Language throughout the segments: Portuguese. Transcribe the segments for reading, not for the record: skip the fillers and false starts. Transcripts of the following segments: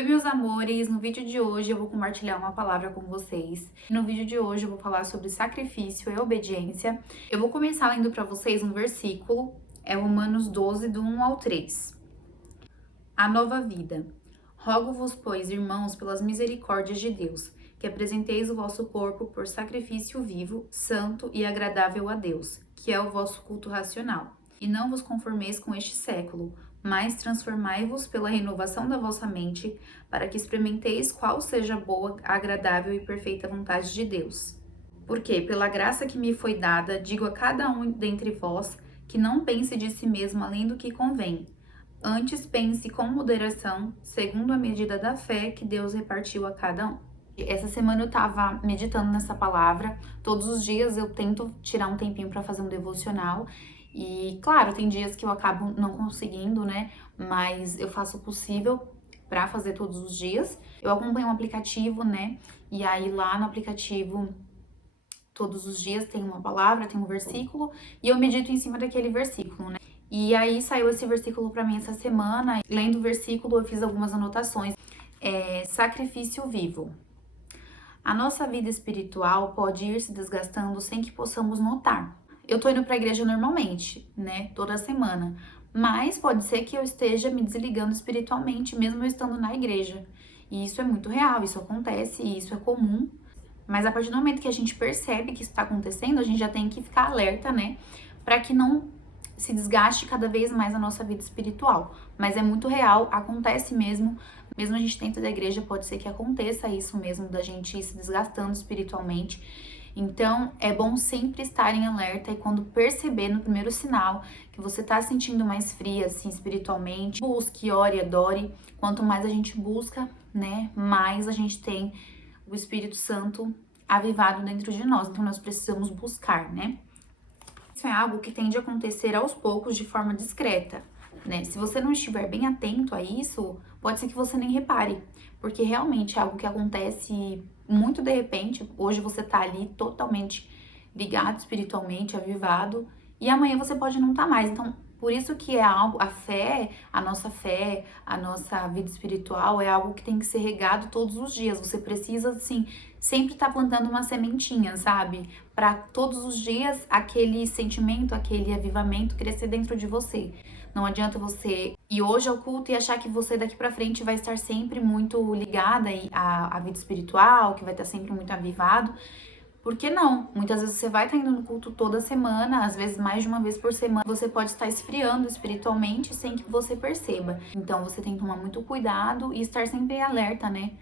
Oi, meus amores! No vídeo de hoje eu vou compartilhar uma palavra com vocês. No vídeo de hoje eu vou falar sobre sacrifício e obediência. Eu vou começar lendo para vocês um versículo, é Romanos 12, do 1 ao 3. A nova vida. Rogo-vos, pois, irmãos, pelas misericórdias de Deus, que apresenteis o vosso corpo por sacrifício vivo, santo e agradável a Deus, que é o vosso culto racional. E não vos conformeis com este século, mas transformai-vos pela renovação da vossa mente, para que experimenteis qual seja a boa, agradável e perfeita vontade de Deus. Porque, pela graça que me foi dada, digo a cada um dentre vós, que não pense de si mesmo além do que convém. Antes pense com moderação, segundo a medida da fé que Deus repartiu a cada um. Essa semana eu tava meditando nessa palavra. Todos os dias eu tento tirar um tempinho para fazer um devocional. E, claro, tem dias que eu acabo não conseguindo, né? Mas eu faço o possível para fazer todos os dias. Eu acompanho um aplicativo, né? E aí lá no aplicativo, todos os dias tem uma palavra, tem um versículo, e eu medito em cima daquele versículo, né? E aí saiu esse versículo para mim essa semana. Lendo o versículo, eu fiz algumas anotações. Sacrifício vivo. A nossa vida espiritual pode ir se desgastando sem que possamos notar. Eu tô indo pra igreja normalmente, né, toda semana, mas pode ser que eu esteja me desligando espiritualmente, mesmo eu estando na igreja. E isso é muito real, isso acontece, e isso é comum. Mas a partir do momento que a gente percebe que isso tá acontecendo, a gente já tem que ficar alerta, né, pra que não se desgaste cada vez mais a nossa vida espiritual. Mas é muito real, acontece mesmo. Mesmo a gente dentro da igreja, pode ser que aconteça isso mesmo, da gente ir se desgastando espiritualmente. Então, é bom sempre estar em alerta e quando perceber no primeiro sinal que você tá sentindo mais fria, assim, espiritualmente, busque, ore, adore. Quanto mais a gente busca, né, mais a gente tem o Espírito Santo avivado dentro de nós. Então, nós precisamos buscar, né? Isso é algo que tende a acontecer aos poucos, de forma discreta, né? Se você não estiver bem atento a isso, pode ser que você nem repare, porque realmente é algo que acontece muito de repente. Hoje você tá ali totalmente ligado espiritualmente, avivado, e amanhã você pode não estar mais. Então, por isso que é algo, fé, a nossa vida espiritual é algo que tem que ser regado todos os dias. Você precisa, assim, sempre estar plantando uma sementinha, sabe? Para todos os dias aquele sentimento, aquele avivamento crescer dentro de você. Não adianta você ir hoje ao culto e achar que você daqui pra frente vai estar sempre muito ligada à vida espiritual, que vai estar sempre muito avivado. Por que não? Muitas vezes você vai estar indo no culto toda semana, às vezes mais de uma vez por semana. Você pode estar esfriando espiritualmente sem que você perceba. Então você tem que tomar muito cuidado e estar sempre alerta, né?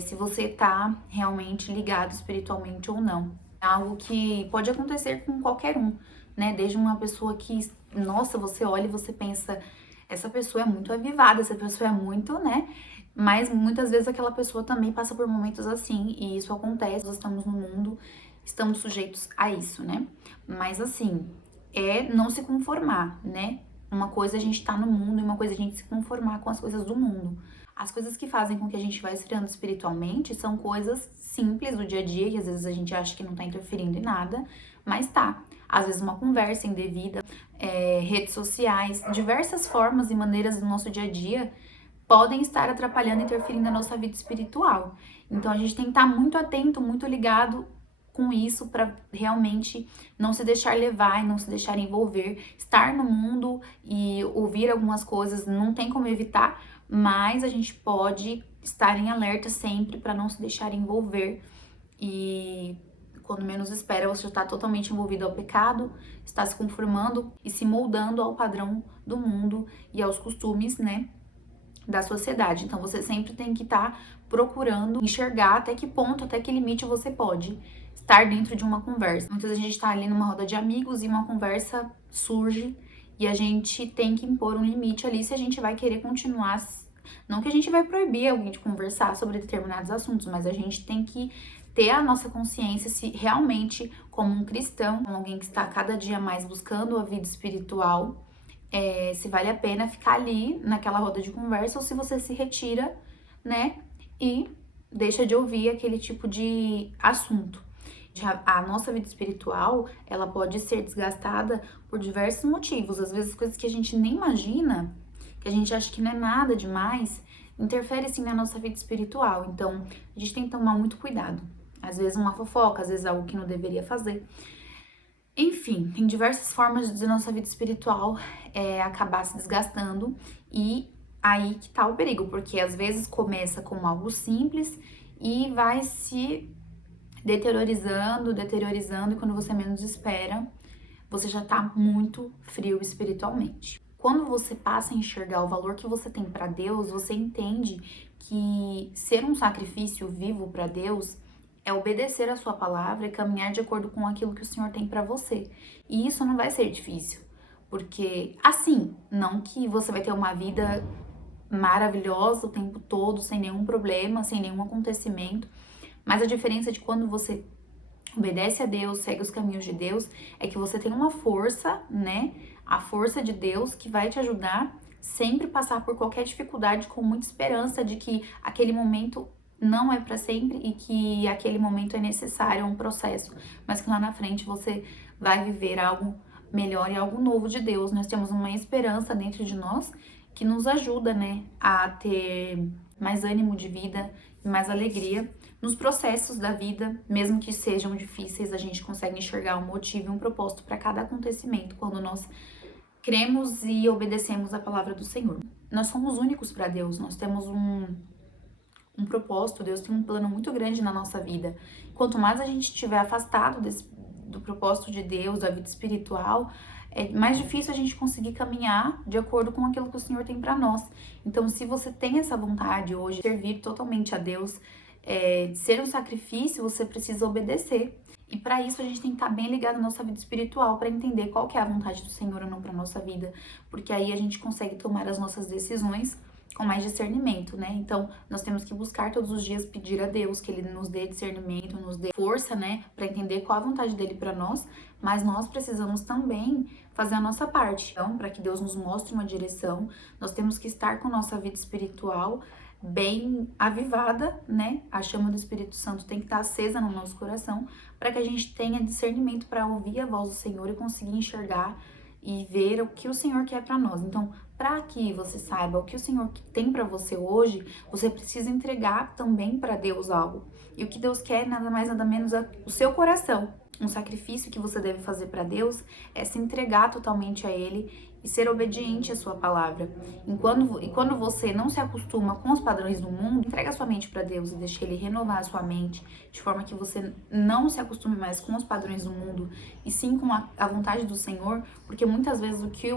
Se você tá realmente ligado espiritualmente ou não. É algo que pode acontecer com qualquer um, né? Desde uma pessoa que, nossa, você olha e você pensa, essa pessoa é muito avivada, essa pessoa é muito, né? Mas muitas vezes aquela pessoa também passa por momentos assim, e isso acontece, nós estamos no mundo, estamos sujeitos a isso, né? Mas assim, não se conformar, né? Uma coisa é a gente tá no mundo e uma coisa é a gente se conformar com as coisas do mundo. As coisas que fazem com que a gente vá esfriando espiritualmente são coisas simples do dia a dia, que às vezes a gente acha que não tá interferindo em nada, mas tá. Às vezes uma conversa indevida, redes sociais, diversas formas e maneiras do nosso dia a dia podem estar atrapalhando e interferindo na nossa vida espiritual. Então a gente tem que estar muito atento, muito ligado com isso para realmente não se deixar levar e não se deixar envolver. Estar no mundo e ouvir algumas coisas não tem como evitar, mas a gente pode estar em alerta sempre para não se deixar envolver. E quando menos espera, você está totalmente envolvido ao pecado, está se conformando e se moldando ao padrão do mundo e aos costumes, né, da sociedade. Então você sempre tem que estar procurando enxergar até que ponto, até que limite você pode estar dentro de uma conversa. Muitas vezes a gente tá ali numa roda de amigos e uma conversa surge e a gente tem que impor um limite ali se a gente vai querer continuar. Não que a gente vai proibir alguém de conversar sobre determinados assuntos, mas a gente tem que ter a nossa consciência se realmente, como um cristão, como alguém que está cada dia mais buscando a vida espiritual, se vale a pena ficar ali naquela roda de conversa ou se você se retira, né, e deixa de ouvir aquele tipo de assunto. A nossa vida espiritual, ela pode ser desgastada por diversos motivos. Às vezes coisas que a gente nem imagina, que a gente acha que não é nada demais, interfere sim na nossa vida espiritual. Então, a gente tem que tomar muito cuidado. Às vezes uma fofoca, às vezes algo que não deveria fazer. Enfim, tem diversas formas de nossa vida espiritual acabar se desgastando, e aí que tá o perigo, porque às vezes começa com algo simples e vai se deteriorizando, e quando você menos espera, você já tá muito frio espiritualmente. Quando você passa a enxergar o valor que você tem para Deus, você entende que ser um sacrifício vivo para Deus é obedecer a sua palavra e caminhar de acordo com aquilo que o Senhor tem para você. E isso não vai ser difícil, porque assim, não que você vai ter uma vida maravilhosa o tempo todo, sem nenhum problema, sem nenhum acontecimento, mas a diferença de quando você obedece a Deus, segue os caminhos de Deus, é que você tem uma força, né? A força de Deus que vai te ajudar sempre passar por qualquer dificuldade com muita esperança de que aquele momento não é para sempre e que aquele momento é necessário, é um processo, mas que lá na frente você vai viver algo melhor e algo novo de Deus. Nós temos uma esperança dentro de nós que nos ajuda, né, a ter mais ânimo de vida e mais alegria nos processos da vida, mesmo que sejam difíceis. A gente consegue enxergar um motivo e um propósito para cada acontecimento quando nós cremos e obedecemos a palavra do Senhor. Nós somos únicos para Deus, nós temos um propósito, Deus tem um plano muito grande na nossa vida. Quanto mais a gente estiver afastado do propósito de Deus, da vida espiritual, é mais difícil a gente conseguir caminhar de acordo com aquilo que o Senhor tem para nós. Então, se você tem essa vontade hoje de servir totalmente a Deus, de ser um sacrifício, você precisa obedecer. E para isso a gente tem que estar bem ligado na nossa vida espiritual para entender qual que é a vontade do Senhor ou não para nossa vida, porque aí a gente consegue tomar as nossas decisões com mais discernimento, né? Então, nós temos que buscar todos os dias pedir a Deus que Ele nos dê discernimento, nos dê força, né, para entender qual a vontade dele para nós, mas nós precisamos também fazer a nossa parte. Então, para que Deus nos mostre uma direção, nós temos que estar com nossa vida espiritual bem avivada, né? A chama do Espírito Santo tem que estar acesa no nosso coração, para que a gente tenha discernimento para ouvir a voz do Senhor e conseguir enxergar e ver o que o Senhor quer para nós. Então, para que você saiba o que o Senhor tem para você hoje, você precisa entregar também para Deus algo. E o que Deus quer, nada mais nada menos, é o seu coração. Um sacrifício que você deve fazer para Deus é se entregar totalmente a Ele e ser obediente à sua palavra. E quando você não se acostuma com os padrões do mundo, entrega a sua mente para Deus e deixa Ele renovar a sua mente, de forma que você não se acostume mais com os padrões do mundo, e sim com a vontade do Senhor, porque muitas vezes o que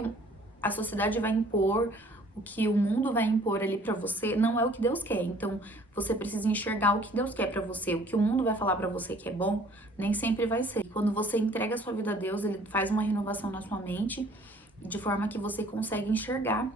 a sociedade vai impor, o que o mundo vai impor ali para você, não é o que Deus quer. Então, você precisa enxergar o que Deus quer para você. O que o mundo vai falar para você que é bom, nem sempre vai ser. Quando você entrega a sua vida a Deus, Ele faz uma renovação na sua mente, de forma que você consegue enxergar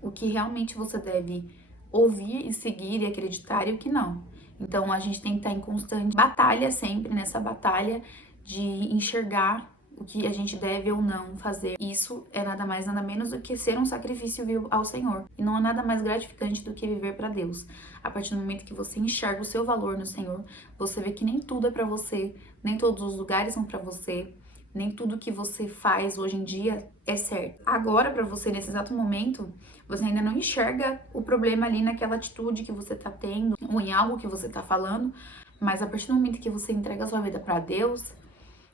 o que realmente você deve ouvir e seguir e acreditar e o que não. Então, a gente tem que estar em constante batalha sempre, nessa batalha de enxergar o que a gente deve ou não fazer. Isso é nada mais, nada menos do que ser um sacrifício vivo ao Senhor. E não há nada mais gratificante do que viver para Deus. A partir do momento que você enxerga o seu valor no Senhor, você vê que nem tudo é para você, nem todos os lugares são para você, nem tudo que você faz hoje em dia é certo. Agora, para você, nesse exato momento, você ainda não enxerga o problema ali naquela atitude que você tá tendo, ou em algo que você tá falando, mas a partir do momento que você entrega a sua vida para Deus,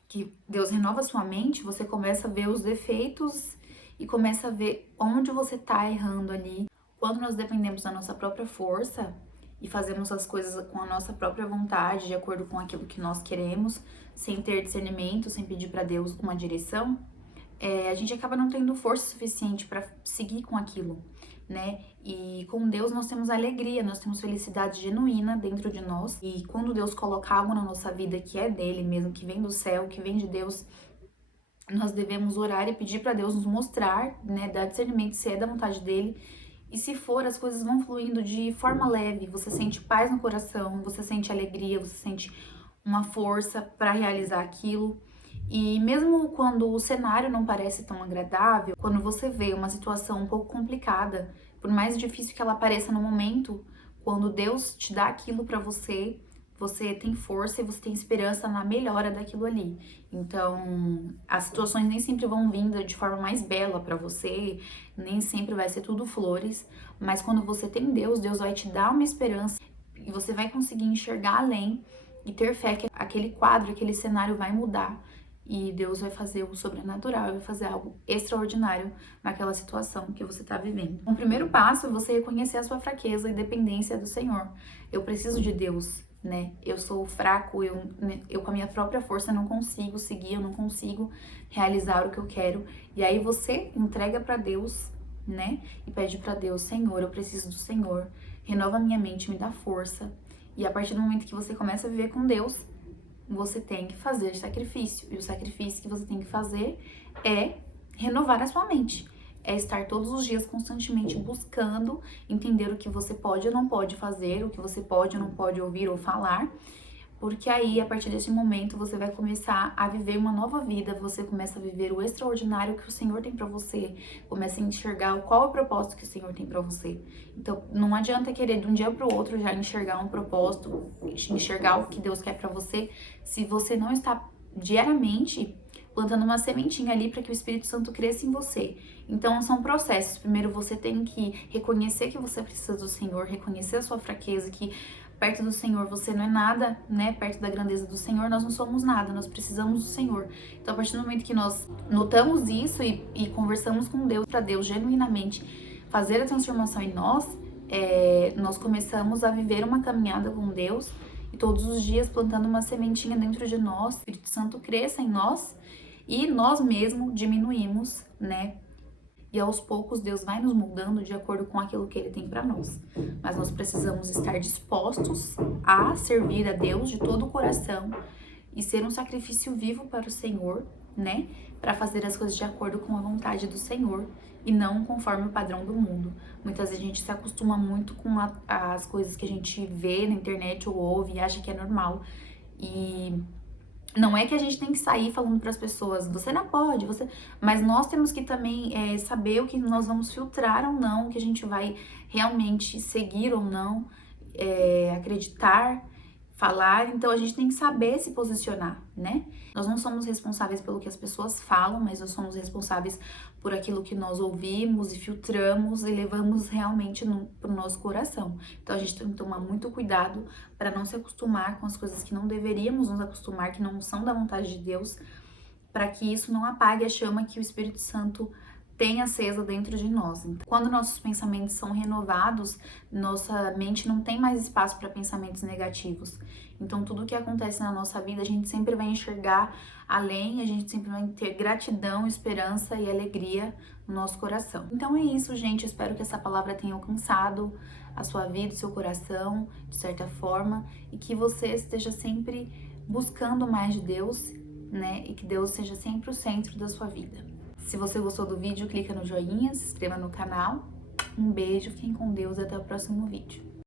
que Deus renova a sua mente, você começa a ver os defeitos e começa a ver onde você tá errando ali. Quando nós dependemos da nossa própria força e fazemos as coisas com a nossa própria vontade, de acordo com aquilo que nós queremos, sem ter discernimento, sem pedir para Deus uma direção, a gente acaba não tendo força suficiente para seguir com aquilo, né? E com Deus nós temos alegria, nós temos felicidade genuína dentro de nós. E quando Deus coloca algo na nossa vida que é dele mesmo, que vem do céu, que vem de Deus, nós devemos orar e pedir para Deus nos mostrar, né? Dar discernimento se é da vontade dele. E se for, as coisas vão fluindo de forma leve, você sente paz no coração, você sente alegria, você sente uma força para realizar aquilo. E mesmo quando o cenário não parece tão agradável, quando você vê uma situação um pouco complicada, por mais difícil que ela pareça no momento, quando Deus te dá aquilo para você você tem força e você tem esperança na melhora daquilo ali. Então, as situações nem sempre vão vindo de forma mais bela pra você, nem sempre vai ser tudo flores, mas quando você tem Deus, Deus vai te dar uma esperança e você vai conseguir enxergar além e ter fé que aquele quadro, aquele cenário vai mudar e Deus vai fazer o sobrenatural, vai fazer algo extraordinário naquela situação que você está vivendo. O primeiro passo é você reconhecer a sua fraqueza e dependência do Senhor. Eu preciso de Deus, né? Eu sou fraco, eu com a minha própria força não consigo seguir, eu não consigo realizar o que eu quero. E aí você entrega para Deus, né? E pede para Deus, Senhor, eu preciso do Senhor. Renova minha mente, me dá força. E a partir do momento que você começa a viver com Deus, você tem que fazer sacrifício. E o sacrifício que você tem que fazer é renovar a sua mente. É estar todos os dias constantemente buscando entender o que você pode ou não pode fazer, o que você pode ou não pode ouvir ou falar. Porque aí, a partir desse momento, você vai começar a viver uma nova vida, você começa a viver o extraordinário que o Senhor tem pra você, começa a enxergar qual é o propósito que o Senhor tem pra você. Então, não adianta querer de um dia pro outro já enxergar um propósito, enxergar o que Deus quer pra você, se você não está diariamente plantando uma sementinha ali para que o Espírito Santo cresça em você. Então, são processos. Primeiro, você tem que reconhecer que você precisa do Senhor, reconhecer a sua fraqueza, que perto do Senhor você não é nada, né? Perto da grandeza do Senhor nós não somos nada, nós precisamos do Senhor. Então, a partir do momento que nós notamos isso e conversamos com Deus, para Deus genuinamente fazer a transformação em nós, nós começamos a viver uma caminhada com Deus e todos os dias plantando uma sementinha dentro de nós, o Espírito Santo cresça em nós e nós mesmos diminuímos, né? E aos poucos Deus vai nos moldando de acordo com aquilo que Ele tem para nós. Mas nós precisamos estar dispostos a servir a Deus de todo o coração e ser um sacrifício vivo para o Senhor, né? Para fazer as coisas de acordo com a vontade do Senhor e não conforme o padrão do mundo. Muitas vezes a gente se acostuma muito com as coisas que a gente vê na internet ou ouve e acha que é normal. E não é que a gente tem que sair falando para as pessoas, você não pode, mas nós temos que também saber o que nós vamos filtrar ou não, o que a gente vai realmente seguir ou não, acreditar, falar. Então a gente tem que saber se posicionar, né? Nós não somos responsáveis pelo que as pessoas falam, mas nós somos responsáveis por aquilo que nós ouvimos e filtramos e levamos realmente pro nosso coração. Então a gente tem que tomar muito cuidado para não se acostumar com as coisas que não deveríamos nos acostumar, que não são da vontade de Deus, para que isso não apague a chama que o Espírito Santo tem acesa dentro de nós. Então, quando nossos pensamentos são renovados, nossa mente não tem mais espaço para pensamentos negativos. Então, tudo que acontece na nossa vida, a gente sempre vai enxergar além, a gente sempre vai ter gratidão, esperança e alegria no nosso coração. Então é isso, gente. Espero que essa palavra tenha alcançado a sua vida, o seu coração, de certa forma, e que você esteja sempre buscando mais de Deus, né? E que Deus seja sempre o centro da sua vida. Se você gostou do vídeo, clica no joinha, se inscreva no canal. Um beijo, fiquem com Deus e até o próximo vídeo.